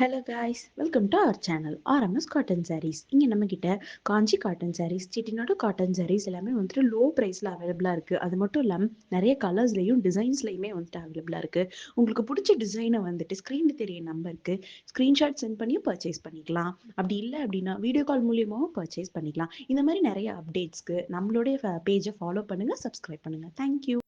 Hello guys, welcome to our channel RMS cotton saris. இங்கே நம்மக்கிட்ட Kanchi cotton saris, Chettinad cotton saris எல்லாமே வந்துட்டு லோ ப்ரைஸில் அவைலபிளாக இருக்குது. அது மட்டும் இல்லாமல் நிறைய கலர்ஸ்லையும் டிசைன்ஸ்லையுமே வந்துட்டு அவைலபிளாக இருக்குது. உங்களுக்கு பிடிச்ச டிசைனை வந்துட்டு ஸ்க்ரீனில் தெரிய நம்பருக்கு ஸ்க்ரீன்ஷாட் சென்ட் பண்ணி பர்ச்சேஸ் பண்ணிக்கலாம். அப்படி இல்லை அப்படின்னா வீடியோ கால் மூலியமாகவும் பர்ச்சேஸ் பண்ணிக்கலாம். இந்த மாதிரி நிறைய அப்டேட்ஸ்க்கு நம்மளுடைய பேஜை ஃபாலோ பண்ணுங்கள், சப்ஸ்கிரைப் பண்ணுங்கள். தேங்க்யூ.